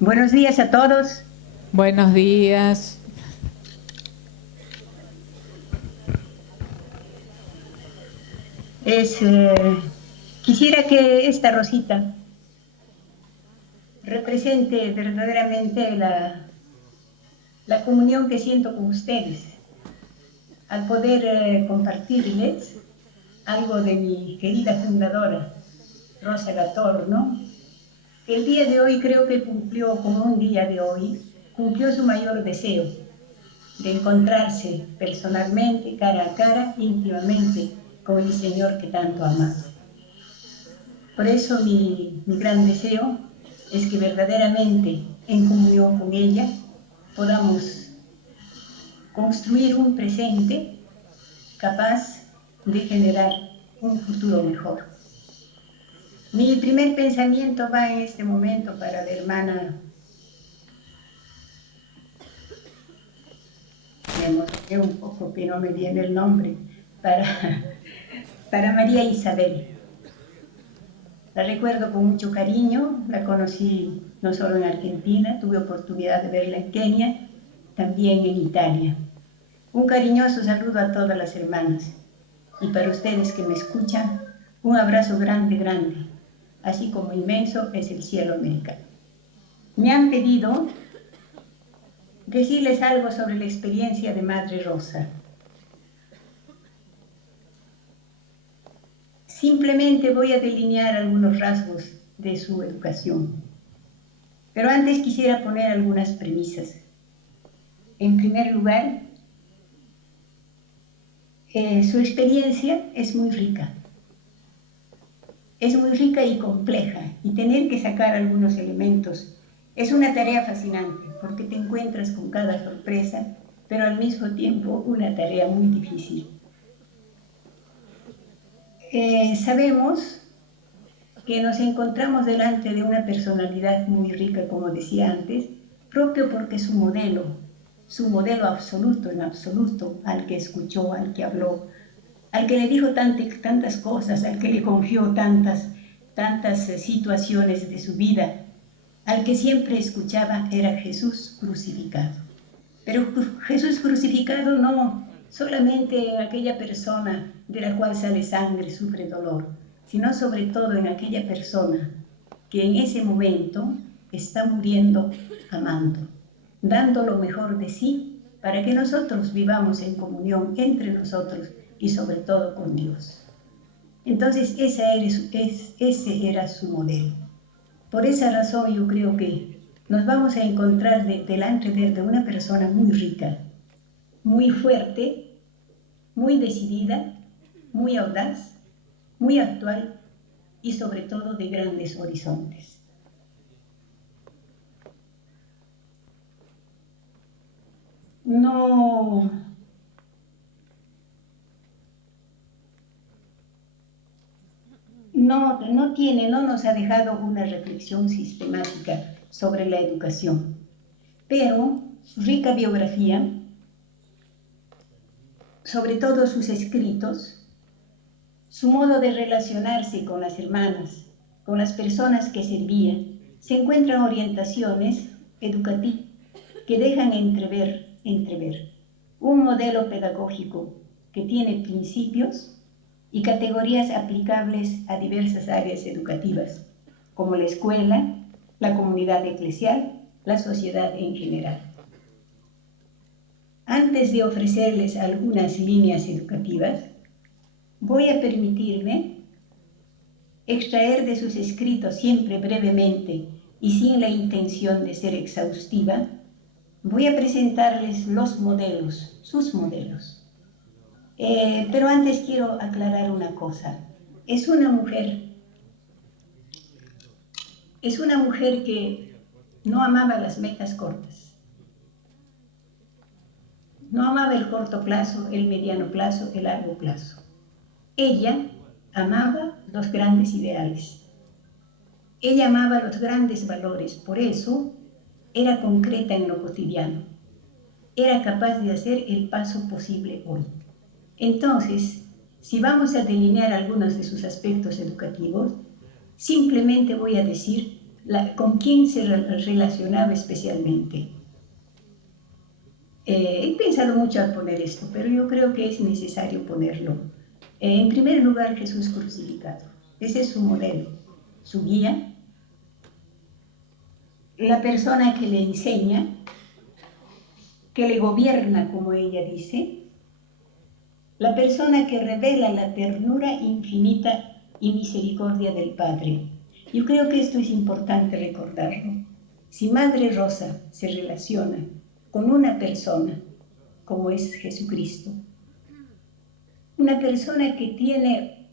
Buenos días a todos. Buenos días. Es, Quisiera que esta rosita represente verdaderamente la comunión que siento con ustedes, al poder compartirles algo de mi querida fundadora, Rosa Gator, ¿no? Que el día de hoy creo que cumplió, como un día de hoy, cumplió su mayor deseo de encontrarse personalmente, cara a cara, íntimamente, con el Señor que tanto ama. Por eso mi gran deseo es que verdaderamente en comunión con ella podamos construir un presente capaz de generar un futuro mejor. Mi primer pensamiento va en este momento para la hermana, me emocioné un poco que no me viene el nombre, para María Isabel. La recuerdo con mucho cariño, la conocí no solo en Argentina, tuve oportunidad de verla en Kenia, también en Italia. Un cariñoso saludo a todas las hermanas y para ustedes que me escuchan, un abrazo grande, grande, así como inmenso es el cielo americano. Me han pedido decirles algo sobre la experiencia de Madre Rosa. Simplemente voy a delinear algunos rasgos de su educación. Pero antes quisiera poner algunas premisas. En primer lugar, su experiencia es muy rica. Es muy rica y compleja, y tener que sacar algunos elementos es una tarea fascinante, porque te encuentras con cada sorpresa, pero al mismo tiempo una tarea muy difícil. Sabemos que nos encontramos delante de una personalidad muy rica, como decía antes, propio porque su modelo absoluto en absoluto, al que escuchó, al que habló, al que le dijo tantas cosas, al que le confió tantas situaciones de su vida, al que siempre escuchaba, era Jesús crucificado. Pero Jesús crucificado no solamente en aquella persona de la cual sale sangre, sufre dolor, sino sobre todo en aquella persona que en ese momento está muriendo amando, dando lo mejor de sí para que nosotros vivamos en comunión entre nosotros y sobre todo con Dios. Entonces ese era su modelo. Por esa razón yo creo que nos vamos a encontrar delante de una persona muy rica, muy fuerte, muy decidida, muy audaz, muy actual y sobre todo de grandes horizontes. No nos ha dejado una reflexión sistemática sobre la educación, pero su rica biografía, sobre todo sus escritos, su modo de relacionarse con las hermanas, con las personas que servía, se encuentran orientaciones educativas que dejan entrever un modelo pedagógico que tiene principios y categorías aplicables a diversas áreas educativas, como la escuela, la comunidad eclesial, la sociedad en general. Antes de ofrecerles algunas líneas educativas, voy a permitirme extraer de sus escritos, siempre brevemente y sin la intención de ser exhaustiva, voy a presentarles los modelos, sus modelos. Pero antes quiero aclarar una cosa. Es una mujer que no amaba las metas cortas. No amaba el corto plazo, el mediano plazo, el largo plazo. Ella amaba los grandes ideales. Ella amaba los grandes valores, por eso era concreta en lo cotidiano. Era capaz de hacer el paso posible hoy. Entonces, si vamos a delinear algunos de sus aspectos educativos, simplemente voy a decir con quién se relacionaba especialmente. He pensado mucho al poner esto, pero yo creo que es necesario ponerlo. En primer lugar, Jesús crucificado. Ese es su modelo, su guía, la persona que le enseña, que le gobierna, como ella dice, la persona que revela la ternura infinita y misericordia del Padre. Yo creo que esto es importante recordarlo. Si Madre Rosa se relaciona con una persona como es Jesucristo, una persona que tiene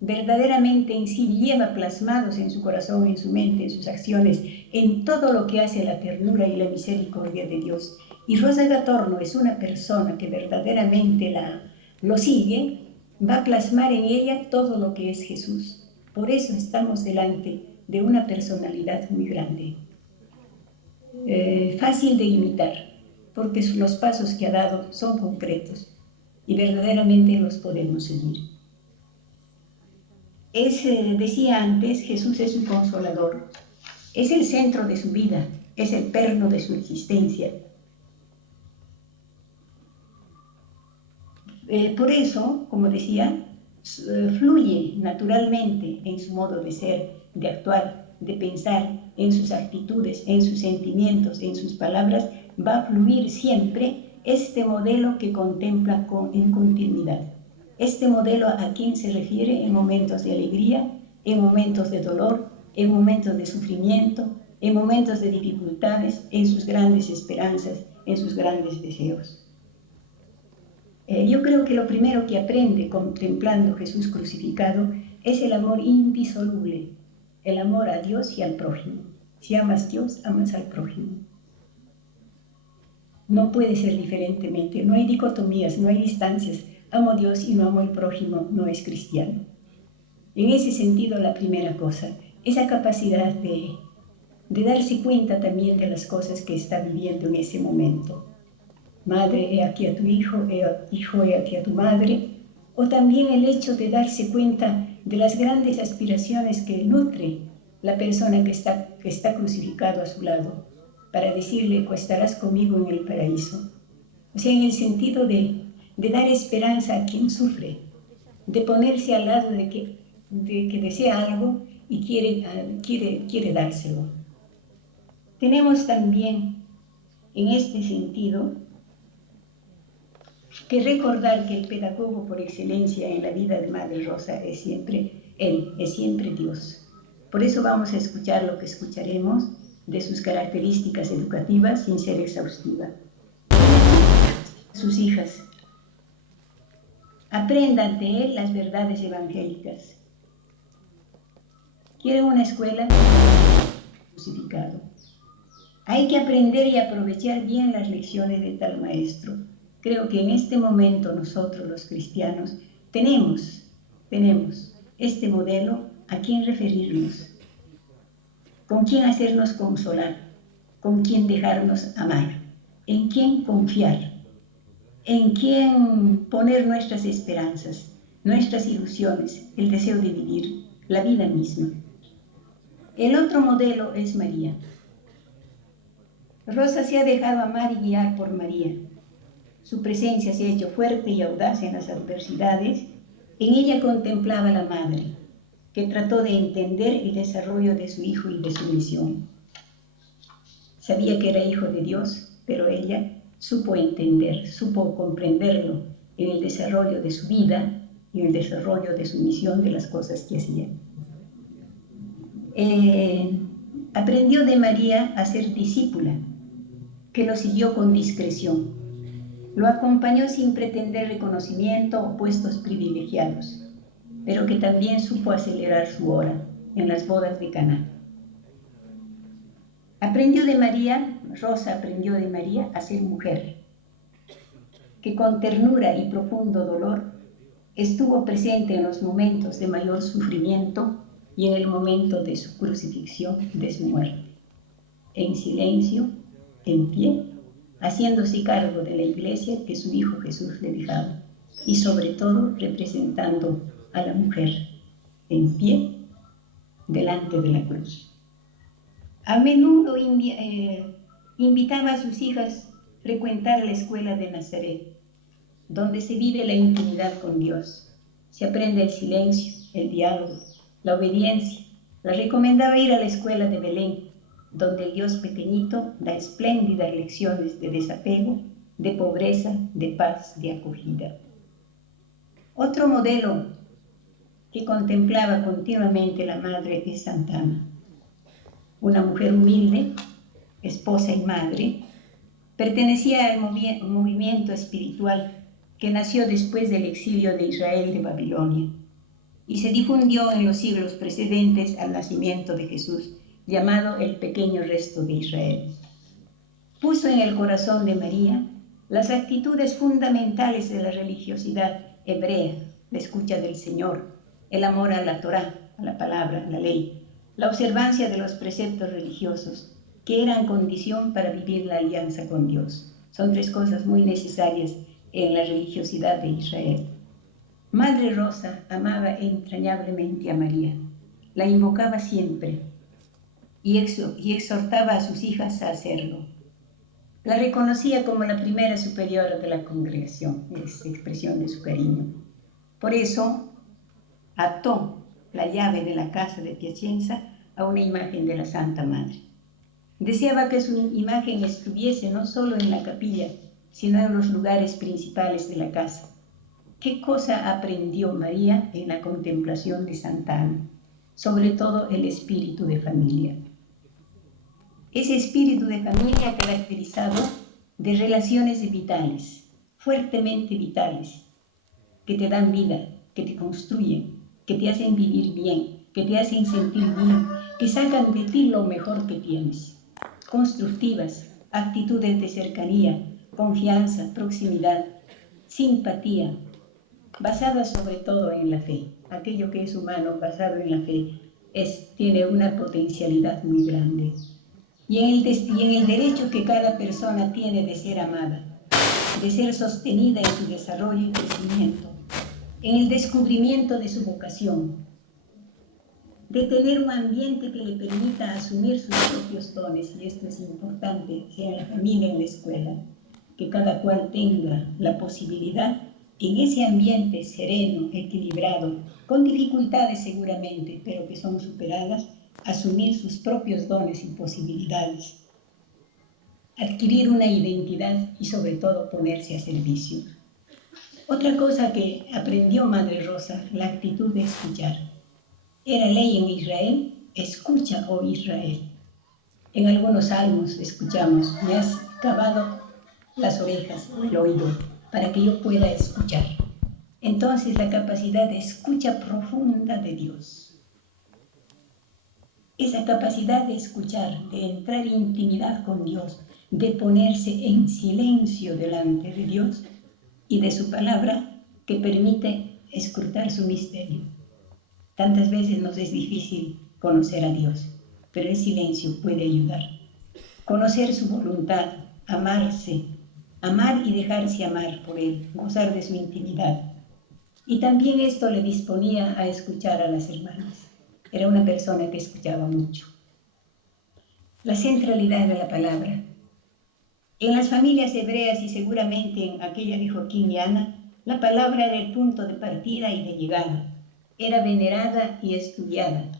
verdaderamente en sí, lleva plasmados en su corazón, en su mente, en sus acciones, en todo lo que hace la ternura y la misericordia de Dios. Y Rosa Gatorno es una persona que verdaderamente lo sigue, va a plasmar en ella todo lo que es Jesús. Por eso estamos delante de una personalidad muy grande. Fácil de imitar, porque los pasos que ha dado son concretos y verdaderamente los podemos seguir. Decía antes, Jesús es su consolador, es el centro de su vida, es el perno de su existencia. Por eso, como decía, fluye naturalmente en su modo de ser, de actuar, de pensar, en sus actitudes, en sus sentimientos, en sus palabras, va a fluir siempre este modelo que contempla en continuidad. Este modelo a quien se refiere en momentos de alegría, en momentos de dolor, en momentos de sufrimiento, en momentos de dificultades, en sus grandes esperanzas, en sus grandes deseos. Yo creo que lo primero que aprende contemplando Jesús crucificado es el amor indisoluble, el amor a Dios y al prójimo. Si amas a Dios, amas al prójimo. No puede ser diferentemente, no hay dicotomías, no hay distancias. Amo a Dios y no amo al prójimo, no es cristiano. En ese sentido, la primera cosa, esa capacidad de darse cuenta también de las cosas que está viviendo en ese momento. Madre, he aquí a tu hijo, hijo, he aquí a tu madre. O también el hecho de darse cuenta de las grandes aspiraciones que nutre la persona que está crucificado a su lado, para decirle, estarás conmigo en el paraíso. O sea, en el sentido de dar esperanza a quien sufre, de ponerse al lado de que desea algo y quiere dárselo. Tenemos también, en este sentido, que recordar que el pedagogo por excelencia en la vida de Madre Rosa es siempre Él, es siempre Dios. Por eso vamos a escuchar lo que escucharemos de sus características educativas sin ser exhaustiva. Sus hijas, aprendan de Él las verdades evangélicas. ¿Quieren una escuela? Crucificado. Hay que aprender y aprovechar bien las lecciones de tal maestro. Creo que en este momento nosotros los cristianos tenemos este modelo a quien referirnos, con quién hacernos consolar, con quién dejarnos amar, en quién confiar, en quién poner nuestras esperanzas, nuestras ilusiones, el deseo de vivir, la vida misma. El otro modelo es María. Rosa se ha dejado amar y guiar por María. Su presencia se ha hecho fuerte y audaz en las adversidades. En ella contemplaba a la madre, que trató de entender el desarrollo de su hijo y de su misión. Sabía que era hijo de Dios, pero ella supo entender, supo comprenderlo en el desarrollo de su vida y en el desarrollo de su misión, de las cosas que hacía. Aprendió de María a ser discípula, que lo siguió con discreción. Lo acompañó sin pretender reconocimiento o puestos privilegiados, pero que también supo acelerar su hora en las bodas de Caná. Rosa aprendió de María a ser mujer, que con ternura y profundo dolor estuvo presente en los momentos de mayor sufrimiento y en el momento de su crucifixión, de su muerte, en silencio, en pie, haciéndose cargo de la iglesia que su Hijo Jesús le dejaba, y sobre todo representando a la mujer en pie delante de la cruz. A menudo invitaba a sus hijas a frecuentar la escuela de Nazaret, donde se vive la intimidad con Dios. Se aprende el silencio, el diálogo, la obediencia. La recomendaba ir a la escuela de Belén, donde el Dios pequeñito da espléndidas lecciones de desapego, de pobreza, de paz, de acogida. Otro modelo que contemplaba continuamente la madre es Santa Ana, una mujer humilde, esposa y madre. Pertenecía al movimiento espiritual que nació después del exilio de Israel de Babilonia y se difundió en los siglos precedentes al nacimiento de Jesús, llamado el pequeño resto de Israel. Puso en el corazón de María las actitudes fundamentales de la religiosidad hebrea, la escucha del Señor, el amor a la Torá, a la palabra, a la ley, la observancia de los preceptos religiosos, que eran condición para vivir la alianza con Dios. Son tres cosas muy necesarias en la religiosidad de Israel. Madre Rosa amaba entrañablemente a María, la invocaba siempre y exhortaba a sus hijas a hacerlo. La reconocía como la primera superiora de la congregación, es expresión de su cariño. Por eso ató la llave de la casa de Piacenza a una imagen de la Santa Madre. Deseaba que su imagen estuviese no solo en la capilla, sino en los lugares principales de la casa. ¿Qué cosa aprendió María en la contemplación de Santa Ana? Sobre todo el espíritu de familia. Ese espíritu de familia caracterizado de relaciones vitales, fuertemente vitales, que te dan vida, que te construyen, que te hacen vivir bien, que te hacen sentir bien, que sacan de ti lo mejor que tienes. Constructivas, actitudes de cercanía, confianza, proximidad, simpatía, basadas sobre todo en la fe. Aquello que es humano basado en la fe tiene una potencialidad muy grande. Y en el derecho que cada persona tiene de ser amada, de ser sostenida en su desarrollo y crecimiento, en el descubrimiento de su vocación, de tener un ambiente que le permita asumir sus propios dones, y esto es importante, sea en la familia, en la escuela, que cada cual tenga la posibilidad en ese ambiente sereno, equilibrado, con dificultades seguramente, pero que son superadas, asumir sus propios dones y posibilidades, adquirir una identidad y sobre todo ponerse a servicio. Otra cosa que aprendió Madre Rosa, la actitud de escuchar. Era ley en Israel, escucha, oh Israel. En algunos salmos escuchamos, me has cavado las orejas, el oído, para que yo pueda escuchar. Entonces la capacidad de escucha profunda de Dios. Esa capacidad de escuchar, de entrar en intimidad con Dios, de ponerse en silencio delante de Dios y de su palabra que permite escrutar su misterio. Tantas veces nos es difícil conocer a Dios, pero el silencio puede ayudar. Conocer su voluntad, amarse, amar y dejarse amar por Él, gozar de su intimidad. Y también esto le disponía a escuchar a las hermanas. Era una persona que escuchaba mucho. La centralidad de la palabra. En las familias hebreas y seguramente en aquella de Joaquín y Ana, la palabra era el punto de partida y de llegada. Era venerada y estudiada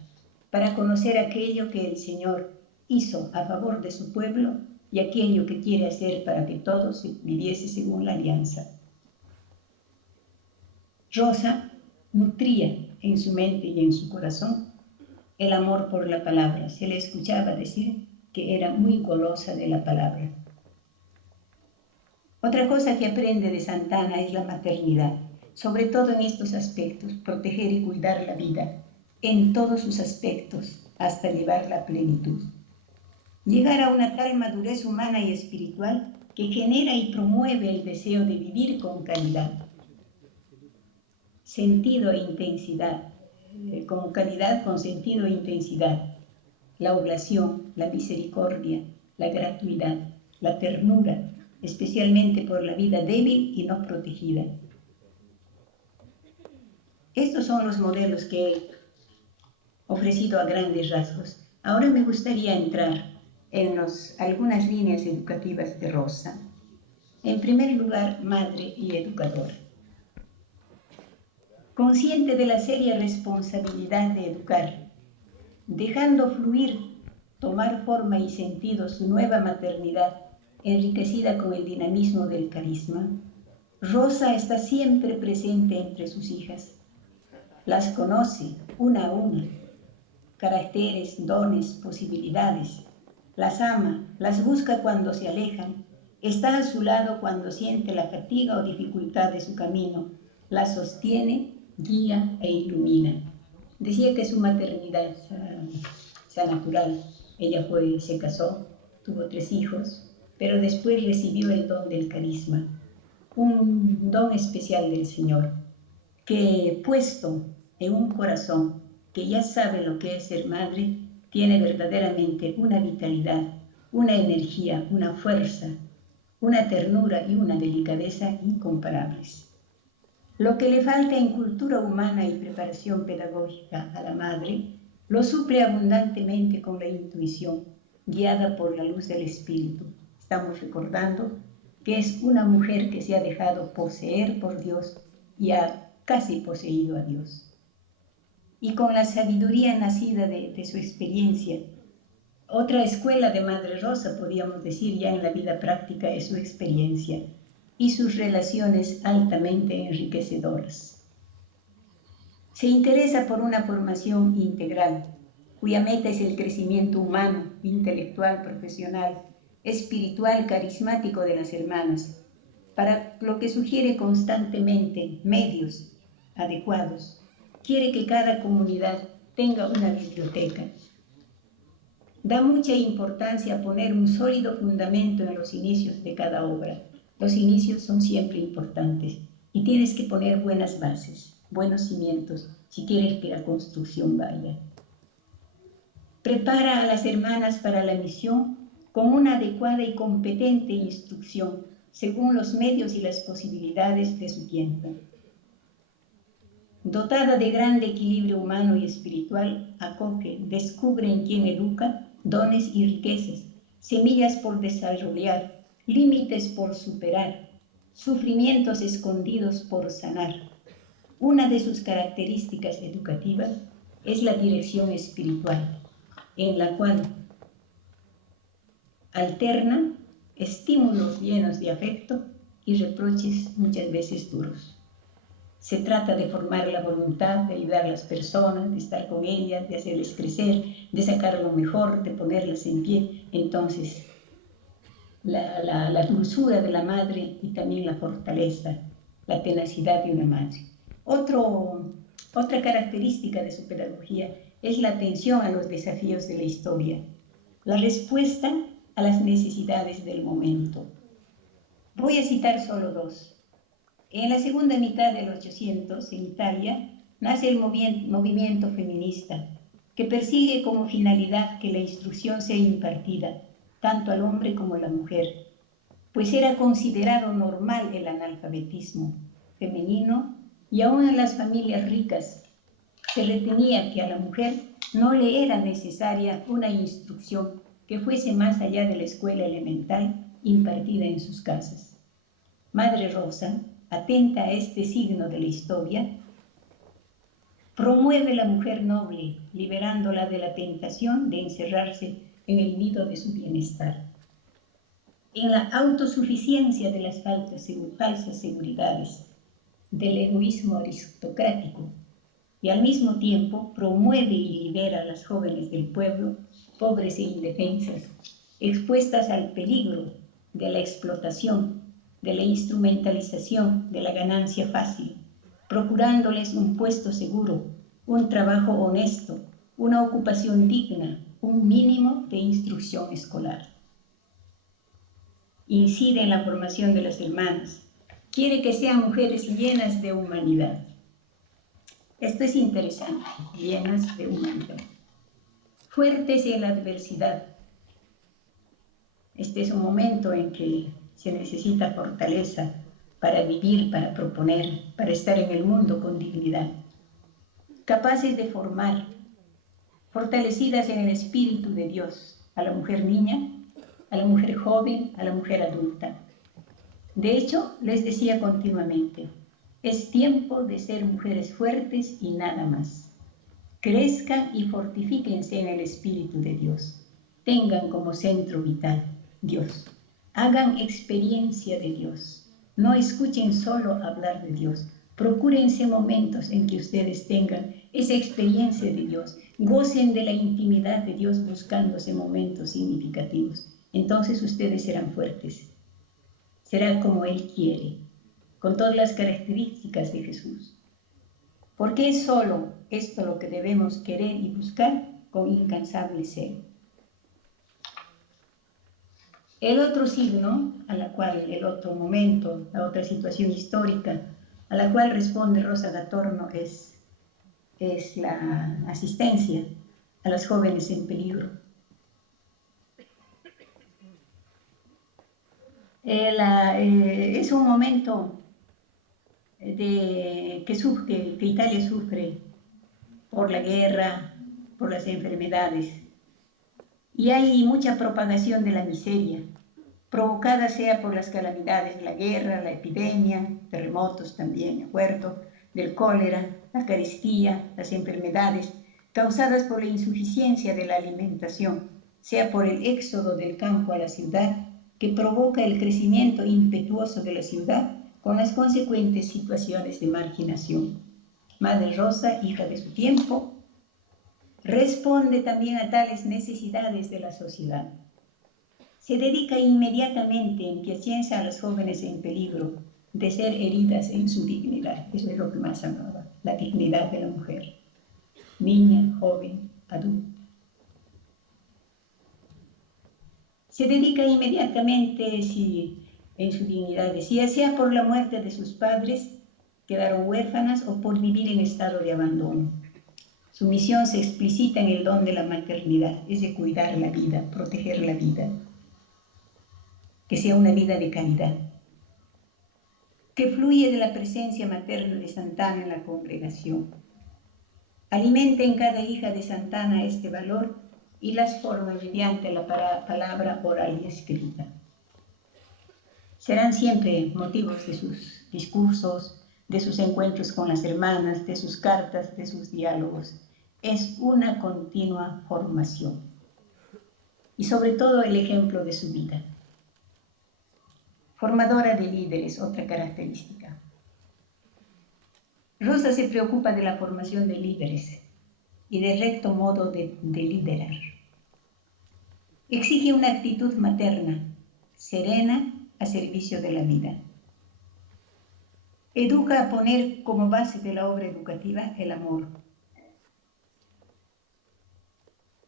para conocer aquello que el Señor hizo a favor de su pueblo y aquello que quiere hacer para que todos viviese según la alianza. Rosa nutría en su mente y en su corazón el amor por la palabra. Se le escuchaba decir que era muy golosa de la palabra. Otra cosa que aprende de Santa Ana es la maternidad, sobre todo en estos aspectos, proteger y cuidar la vida, en todos sus aspectos, hasta llevarla a plenitud. Llegar a una tal madurez humana y espiritual que genera y promueve el deseo de vivir con calidad, sentido e intensidad, con calidad, con sentido e intensidad, la oblación, la misericordia, la gratuidad, la ternura, especialmente por la vida débil y no protegida. Estos son los modelos que he ofrecido a grandes rasgos. Ahora me gustaría entrar en algunas líneas educativas de Rosa. En primer lugar, madre y educadora. Consciente de la seria responsabilidad de educar, dejando fluir, tomar forma y sentido su nueva maternidad, enriquecida con el dinamismo del carisma, Rosa está siempre presente entre sus hijas. Las conoce una a una, caracteres, dones, posibilidades. Las ama, las busca cuando se alejan, está a su lado cuando siente la fatiga o dificultad de su camino, las sostiene, guía e ilumina. Decía que su maternidad sea natural. Ella se casó, tuvo 3 hijos, pero después recibió el don del carisma, un don especial del Señor, que puesto en un corazón que ya sabe lo que es ser madre, tiene verdaderamente una vitalidad, una energía, una fuerza, una ternura y una delicadeza incomparables. Lo que le falta en cultura humana y preparación pedagógica a la madre, lo suple abundantemente con la intuición, guiada por la luz del Espíritu. Estamos recordando que es una mujer que se ha dejado poseer por Dios y ha casi poseído a Dios. Y con la sabiduría nacida de su experiencia, otra escuela de Madre Rosa, podríamos decir, ya en la vida práctica es su experiencia y sus relaciones altamente enriquecedoras. Se interesa por una formación integral, cuya meta es el crecimiento humano, intelectual, profesional, espiritual, carismático de las hermanas, para lo que sugiere constantemente medios adecuados. Quiere que cada comunidad tenga una biblioteca. Da mucha importancia a poner un sólido fundamento en los inicios de cada obra. Los inicios son siempre importantes y tienes que poner buenas bases, buenos cimientos, si quieres que la construcción vaya. Prepara a las hermanas para la misión con una adecuada y competente instrucción, según los medios y las posibilidades de su tiempo. Dotada de grande equilibrio humano y espiritual, acoge, descubre en quien educa dones y riquezas, semillas por desarrollar, límites por superar, sufrimientos escondidos por sanar. Una de sus características educativas es la dirección espiritual, en la cual alterna estímulos llenos de afecto y reproches muchas veces duros. Se trata de formar la voluntad, de ayudar a las personas, de estar con ellas, de hacerles crecer, de sacar lo mejor, de ponerlas en pie. Entonces, la dulzura de la madre y también la fortaleza, la tenacidad de una madre. Otra característica de su pedagogía es la atención a los desafíos de la historia, la respuesta a las necesidades del momento. Voy a citar solo 2. En la segunda mitad del 800, en Italia, nace el movimiento feminista, que persigue como finalidad que la instrucción sea impartida, tanto al hombre como a la mujer, pues era considerado normal el analfabetismo femenino y aún en las familias ricas se retenía que a la mujer no le era necesaria una instrucción que fuese más allá de la escuela elemental impartida en sus casas. Madre Rosa, atenta a este signo de la historia, promueve la mujer noble, liberándola de la tentación de encerrarse en el nido de su bienestar. En la autosuficiencia de las falsas seguridades, del egoísmo aristocrático, y al mismo tiempo promueve y libera a las jóvenes del pueblo, pobres e indefensas, expuestas al peligro de la explotación, de la instrumentalización, de la ganancia fácil, procurándoles un puesto seguro, un trabajo honesto, una ocupación digna, un mínimo de instrucción escolar. Incide en la formación de las hermanas, quiere que sean mujeres llenas de humanidad. Esto es interesante, llenas de humanidad. Fuertes en la adversidad. Este es un momento en que se necesita fortaleza para vivir, para proponer, para estar en el mundo con dignidad. Capaces de formar, fortalecidas en el Espíritu de Dios, a la mujer niña, a la mujer joven, a la mujer adulta. De hecho, les decía continuamente, es tiempo de ser mujeres fuertes y nada más. Crezcan y fortifíquense en el Espíritu de Dios. Tengan como centro vital Dios. Hagan experiencia de Dios. No escuchen solo hablar de Dios. Procúrense momentos en que ustedes tengan esa experiencia de Dios. Gocen de la intimidad de Dios buscándose momentos significativos. Entonces ustedes serán fuertes. Será como Él quiere, con todas las características de Jesús. Porque es solo esto lo que debemos querer y buscar con incansable celo. El otro signo, el otro momento, la otra situación histórica a la cual responde Rosa Gatorno es la asistencia a las jóvenes en peligro. Es un momento que Italia sufre por la guerra, por las enfermedades, y hay mucha propagación de la miseria, provocada sea por las calamidades, la guerra, la epidemia, terremotos también, acuerdo, del cólera, la carestía, las enfermedades causadas por la insuficiencia de la alimentación, sea por el éxodo del campo a la ciudad, que provoca el crecimiento impetuoso de la ciudad con las consecuentes situaciones de marginación. Madre Rosa, hija de su tiempo, responde también a tales necesidades de la sociedad. Se dedica inmediatamente en paciencia a las jóvenes en peligro de ser heridas en su dignidad. Eso es lo que más amaba, la dignidad de la mujer, niña, joven, adulta. Se dedica inmediatamente en su dignidad, ya sea por la muerte de sus padres, quedaron huérfanas, o por vivir en estado de abandono. Su misión se explicita en el don de la maternidad, es de cuidar la vida, proteger la vida, que sea una vida de calidad, que fluye de la presencia materna de Santana en la congregación. Alimenta en cada hija de Santana este valor y las forma mediante la palabra oral y escrita. Serán siempre motivos de sus discursos, de sus encuentros con las hermanas, de sus cartas, de sus diálogos. Es una continua formación. Y sobre todo el ejemplo de su vida. Formadora de líderes, otra característica. Rosa se preocupa de la formación de líderes y del recto modo de liderar. Exige una actitud materna, serena, a servicio de la vida. Educa a poner como base de la obra educativa el amor,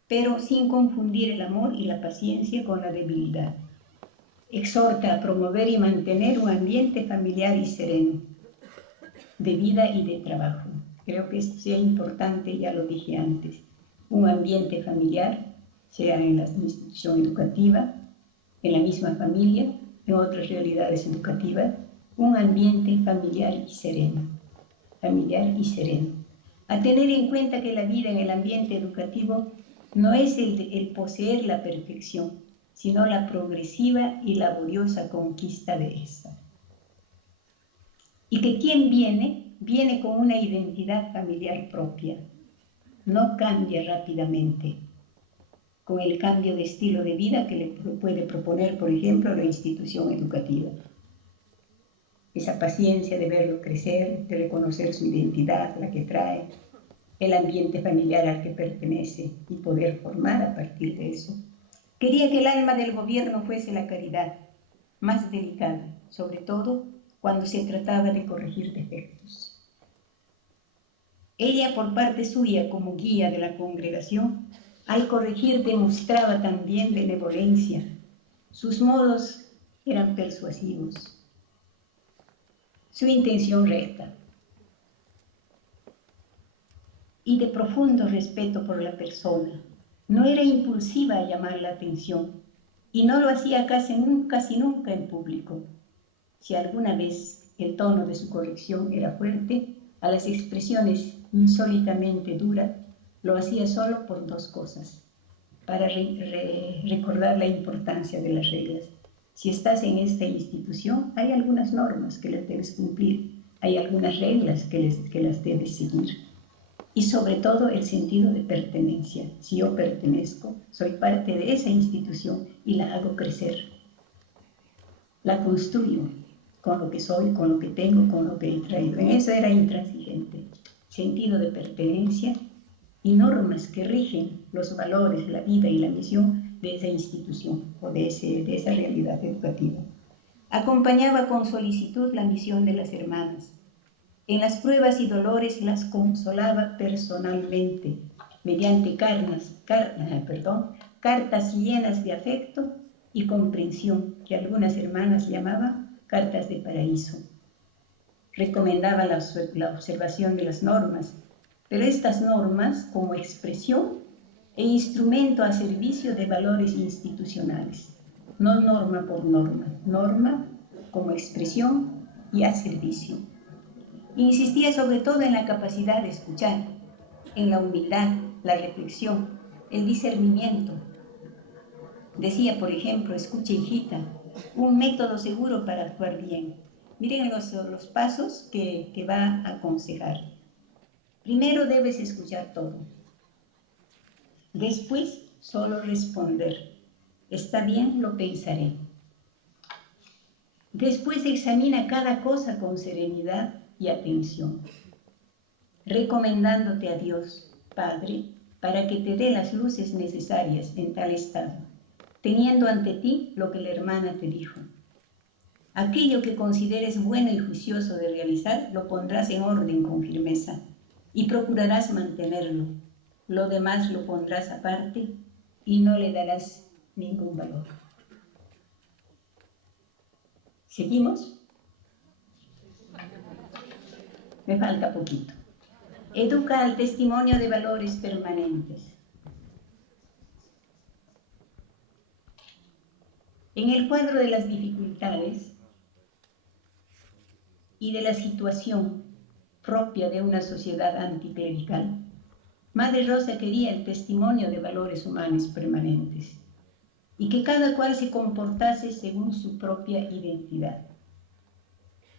pero sin confundir el amor y la paciencia con la debilidad. Exhorta a promover y mantener un ambiente familiar y sereno, de vida y de trabajo. Creo que esto sea importante, ya lo dije antes. Un ambiente familiar, sea en la institución educativa, en la misma familia, en otras realidades educativas, un ambiente familiar y sereno. Familiar y sereno. A tener en cuenta que la vida en el ambiente educativo no es el poseer la perfección, sino la progresiva y laboriosa conquista de esta. Y que quien viene con una identidad familiar propia, no cambia rápidamente con el cambio de estilo de vida que le puede proponer, por ejemplo, la institución educativa. Esa paciencia de verlo crecer, de reconocer su identidad, la que trae, el ambiente familiar al que pertenece y poder formar a partir de eso. Quería que el alma del gobierno fuese la caridad, más delicada, sobre todo cuando se trataba de corregir defectos. Ella, por parte suya, como guía de la congregación, al corregir demostraba también benevolencia. Sus modos eran persuasivos, su intención recta y de profundo respeto por la persona. No era impulsiva a llamar la atención y no lo hacía casi nunca en público. Si alguna vez el tono de su corrección era fuerte, a las expresiones insólitamente duras, Lo hacía solo por dos cosas, para recordar la importancia de las reglas. Si estás en esta institución, hay algunas normas que las debes cumplir, hay algunas reglas que las debes seguir. Y sobre todo el sentido de pertenencia. Si yo pertenezco, soy parte de esa institución y la hago crecer. La construyo con lo que soy, con lo que tengo, con lo que he traído. En eso era intransigente. Sentido de pertenencia y normas que rigen los valores, la vida y la misión de esa institución o de esa realidad educativa. Acompañaba con solicitud la misión de las hermanas. En las pruebas y dolores las consolaba personalmente, mediante cartas llenas de afecto y comprensión, que algunas hermanas llamaban cartas de paraíso. Recomendaba la observación de las normas, pero estas normas como expresión e instrumento a servicio de valores institucionales, no norma por norma, norma como expresión y a servicio. Insistía sobre todo en la capacidad de escuchar, en la humildad, la reflexión, el discernimiento. Decía, por ejemplo, escucha hijita, un método seguro para actuar bien. Miren los pasos que va a aconsejar. Primero debes escuchar todo. Después, solo responder. Está bien, lo pensaré. Después examina cada cosa con serenidad y atención, recomendándote a Dios, Padre, para que te dé las luces necesarias en tal estado, teniendo ante ti lo que la hermana te dijo. Aquello que consideres bueno y juicioso de realizar, lo pondrás en orden con firmeza y procurarás mantenerlo. Lo demás lo pondrás aparte y no le darás ningún valor. ¿Seguimos? Me falta poquito. Educa al testimonio de valores permanentes. En el cuadro de las dificultades y de la situación propia de una sociedad anticlerical, Madre Rosa quería el testimonio de valores humanos permanentes y que cada cual se comportase según su propia identidad.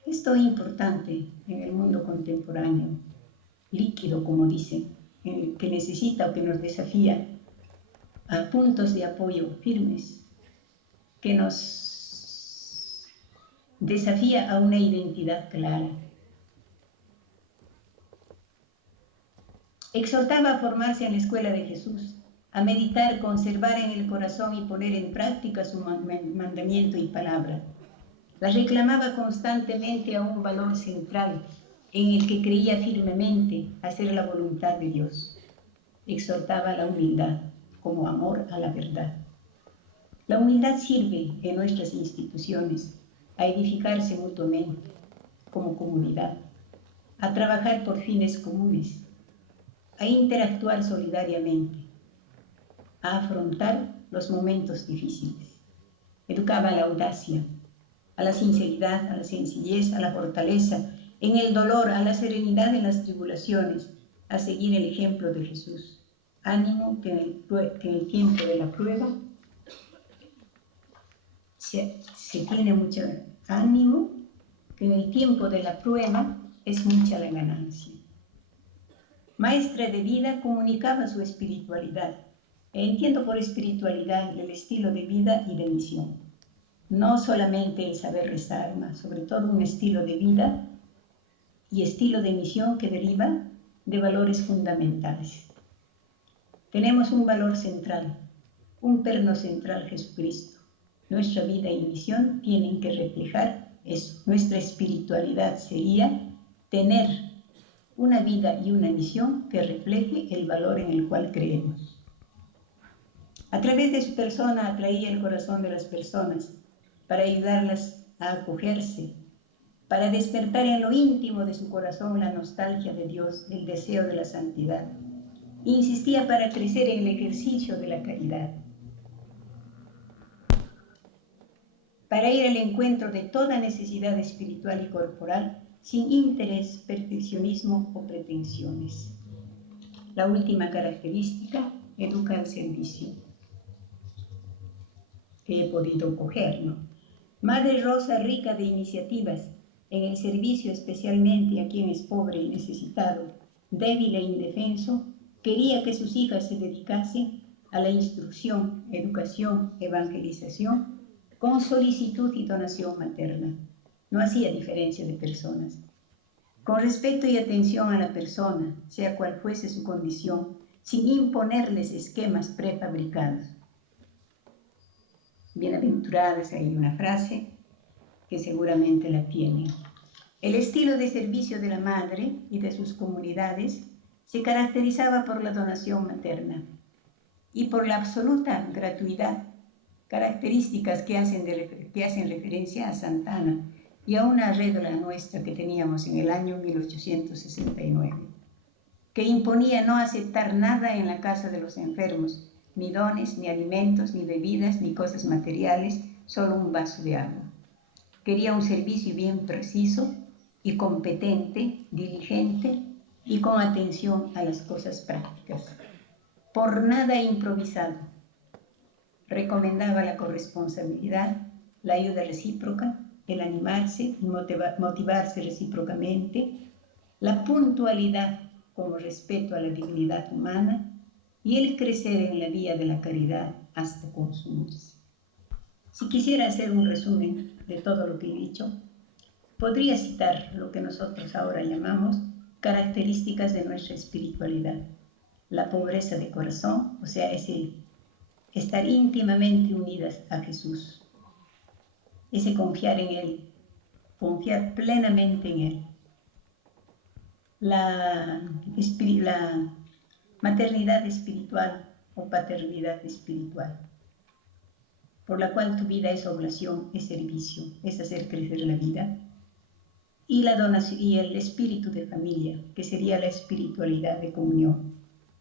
Esto es importante en el mundo contemporáneo, líquido, como dicen, que necesita o que nos desafía a puntos de apoyo firmes, que nos desafía a una identidad clara. Exhortaba a formarse en la escuela de Jesús, a meditar, conservar en el corazón y poner en práctica su mandamiento y palabra. La reclamaba constantemente a un valor central en el que creía firmemente, hacer la voluntad de Dios. Exhortaba a la humildad como amor a la verdad. La humildad sirve en nuestras instituciones a edificarse mutuamente como comunidad, a trabajar por fines comunes, a interactuar solidariamente, a afrontar los momentos difíciles. Educaba a la audacia, a la sinceridad, a la sencillez, a la fortaleza, en el dolor, a la serenidad en las tribulaciones, a seguir el ejemplo de Jesús. Ánimo que en el tiempo de la prueba se tiene mucho ánimo, que en el tiempo de la prueba es mucha la ganancia. Maestra de vida, comunicaba su espiritualidad. Entiendo por espiritualidad el estilo de vida y de misión. No solamente el saber rezar, más sobre todo un estilo de vida y estilo de misión que deriva de valores fundamentales. Tenemos un valor central, un perno central, Jesucristo. Nuestra vida y misión tienen que reflejar eso. Nuestra espiritualidad sería tener una vida y una misión que refleje el valor en el cual creemos. A través de su persona atraía el corazón de las personas para ayudarlas a acogerse, para despertar en lo íntimo de su corazón la nostalgia de Dios, el deseo de la santidad. Insistía para crecer en el ejercicio de la caridad, para ir al encuentro de toda necesidad espiritual y corporal sin interés, perfeccionismo o pretensiones. la última característica, educa al servicio, que he podido coger, ¿no? Madre Rosa, rica de iniciativas, en el servicio especialmente a quien es pobre y necesitado, débil e indefenso, quería que sus hijas se dedicasen a la instrucción, educación, evangelización, con solicitud y donación materna. No hacía diferencia de personas. Con respeto y atención a la persona, sea cual fuese su condición, sin imponerles esquemas prefabricados. Bienaventuradas, hay una frase que seguramente la tienen. El estilo de servicio de la madre y de sus comunidades se caracterizaba por la donación materna y por la absoluta gratuidad, características que hacen referencia a Santa Ana y a una regla nuestra que teníamos en el año 1869, que imponía no aceptar nada en la casa de los enfermos, ni dones, ni alimentos, ni bebidas, ni cosas materiales, solo un vaso de agua. Quería un servicio bien preciso y competente, diligente y con atención a las cosas prácticas. Por nada improvisado. Recomendaba la corresponsabilidad, la ayuda recíproca, el animarse y motivarse recíprocamente, la puntualidad como respeto a la dignidad humana y el crecer en la vía de la caridad hasta consumirse. Si quisiera hacer un resumen de todo lo que he dicho, podría citar lo que nosotros ahora llamamos características de nuestra espiritualidad. La pobreza de corazón, o sea, ese estar íntimamente unidas a Jesús, ese confiar en Él, confiar plenamente en Él. La maternidad espiritual o paternidad espiritual, por la cual tu vida es oblación, es servicio, es hacer crecer la vida. Y la donación y el espíritu de familia, que sería la espiritualidad de comunión,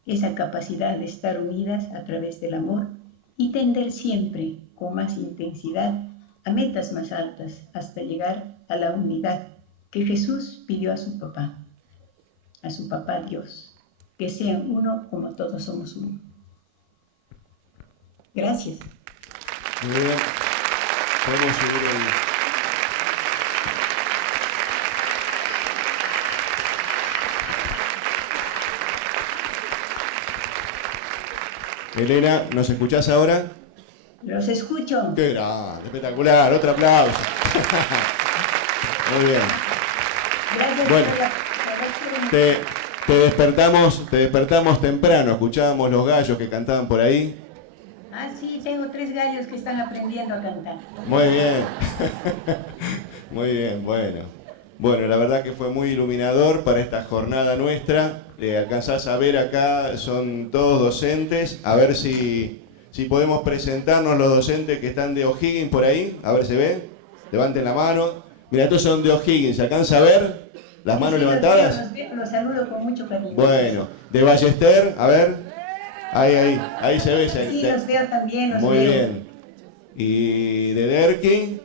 esa capacidad de estar unidas a través del amor y tender siempre con más intensidad a metas más altas hasta llegar a la unidad que Jesús pidió a su papá Dios, que sean uno como todos somos uno. Gracias. Muy bien. Podemos subir el... Elena, ¿nos escuchás ahora? Los escucho. ¡Qué grande! Espectacular, otro aplauso. Muy bien. Gracias. Bueno, te despertamos temprano, escuchábamos los gallos que cantaban por ahí. Ah, sí, tengo 3 gallos que están aprendiendo a cantar. Muy bien. Muy bien, bueno. Bueno, la verdad que fue muy iluminador para esta jornada nuestra. Alcanzás a ver acá, son todos docentes. A ver si podemos presentarnos los docentes que están de O'Higgins por ahí. A ver, ¿se ve? Levanten la mano. Mira, estos son de O'Higgins. ¿Se alcanza a ver? ¿Las manos levantadas? Los saludo con mucho cariño. Bueno, de Ballester, a ver. Ahí se ve. Sí, los veo también. Muy bien. Y de Derqui,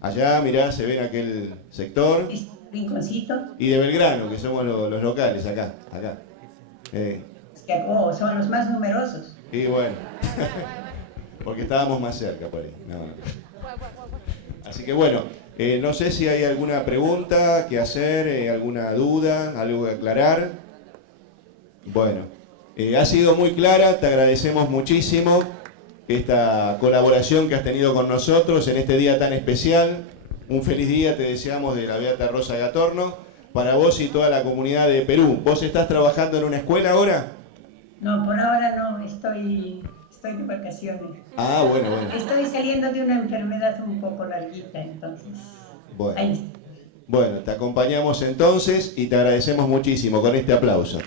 allá, mirá, se ve en aquel sector. Rinconcito. Y de Belgrano, que somos los locales, acá. Son los más numerosos. Y bueno, porque estábamos más cerca por ahí. No. Así que bueno, no sé si hay alguna pregunta que hacer, alguna duda, algo que aclarar. Bueno, ha sido muy clara, te agradecemos muchísimo esta colaboración que has tenido con nosotros en este día tan especial. Un feliz día te deseamos de la Beata Rosa Gatorno, para vos y toda la comunidad de Perú. ¿Vos estás trabajando en una escuela ahora? No, por ahora no, estoy de vacaciones. Ah, bueno. Estoy saliendo de una enfermedad un poco larguita, entonces. Bueno. Ahí está. Bueno, te acompañamos entonces y te agradecemos muchísimo con este aplauso.